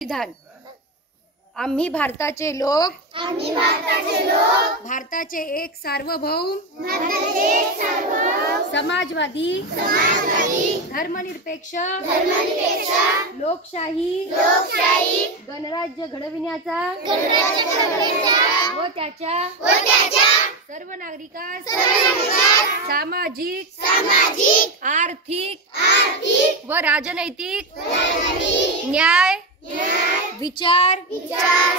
विधान आम्ही भारताचे लोक भारताचे एक सार्वभौम समाजवादी धर्मनिरपेक्ष लोकशाही गणराज्य घडविण्याचा व त्याच्या सर्व नागरिकांस सामाजिक आर्थिक व राजनैतिक न्याय विचार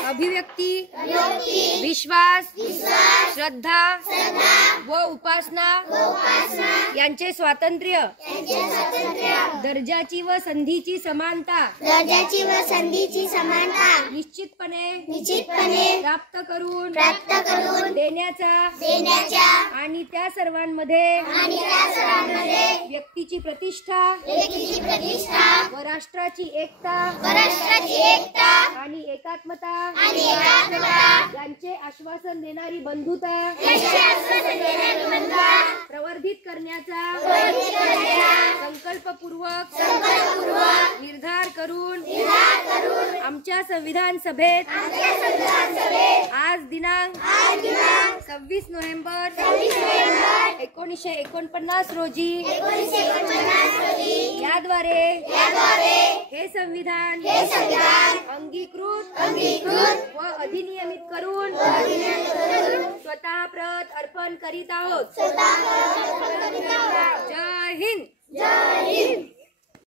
अभिव्यक्ती विश्वास श्रद्धा व उपासना यांचे स्वातंत्र्य दर्जाची व संधीची समानता निश्चितपणे प्राप्त करून देण्याचा आणि त्या सर्वांमध्ये व्यक्तीची प्रतिष्ठा व राष्ट्राची एकता आणि एकात्मता यांचे आश्वासन देणारी बंधुता प्रवर्धित करण्याचा संकल्पपूर्वक निर्धार करून आमच्या संविधान सभेत आज दिनांक 26 नोव्हेंबर 1949 रोजी याद्वारे हे संविधान अंगीकृत व अधिनियमित करून स्वतः प्रत अर्पण करीत आहोत। जय हिंद।